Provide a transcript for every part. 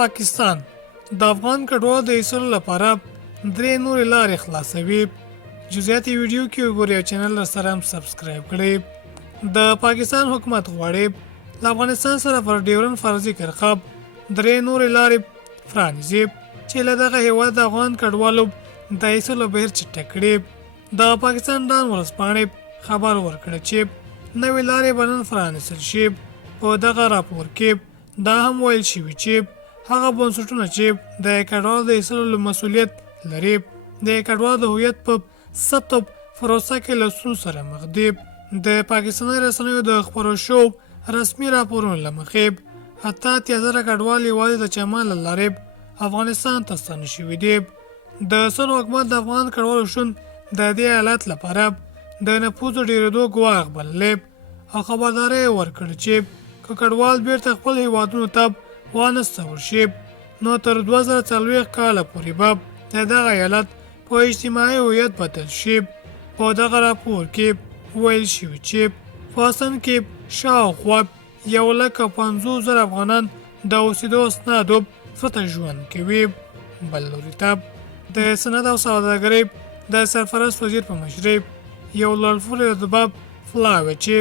پاکستان د افغان کډوالو د ایستلو لپاره 3 نورې لارې خلاصوي. جزئیات ویډیو کې وګورئ او چینل سره هم سبسکرایب کړئ. د پاکستان حکومت غواړي له افغانستان سره پر ډیورن فرضي کرښه 3 نورې لارې پرانیزي چې له دغه هېواد د افغان کډوالو د ایستلو بهیر چټک کړي. د پاکستان ډان ورځپاڼې خبر ورکړی چې نوې لارې به نن پرانیستل شي. په دغه راپور کې دا هم ویل شوي چې هغه بنسټونه چې د کډوالو د ایستلو مسؤلیت لري د کډوالو د هویت په ثبت پروسه کې له ستونزو سره مخ دي. د پاکستاني رسنیو د خپرو شو رسمي راپورونو له مخې 88,000 کډوال یوازې د چمن له لارې افغانستان ته ستانه شوي دي. د سلو حکومت د افغان کډوالو شتون د دې حالت لپاره د نفوذ ډېرېدو ګواښ بللی او خبرداری ورکړ چې که کډوال بیرته خپل هیوادونو ته وانستول شي نو تر 2040 کاله پورې به د دغه ایالت په اجتماعي هویت بدل شي. په دغه راپور کې ویل شوي چې په افغانستان کې شاوخوا 150,000 افغانان د اوسېدو اسنادو پرته ژوند کوي. بل لوري ته د صنعت او سوداګرۍ د سرپرست وزیر په مشرۍ یو لړپوړی دباب فلاوی چې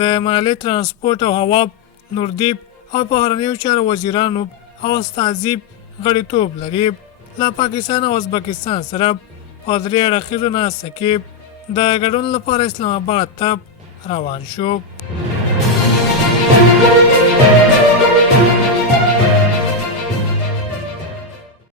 د مالیې ترانسپورټ او هوا نوردیب او بهرنیو چارو وزیرانو او استازي غړیتوب لري له پاکستان او ازبکستان سره په 3 اړخیزو ناسته کې د ګډون لپاره اسلام آباد ته روان شو.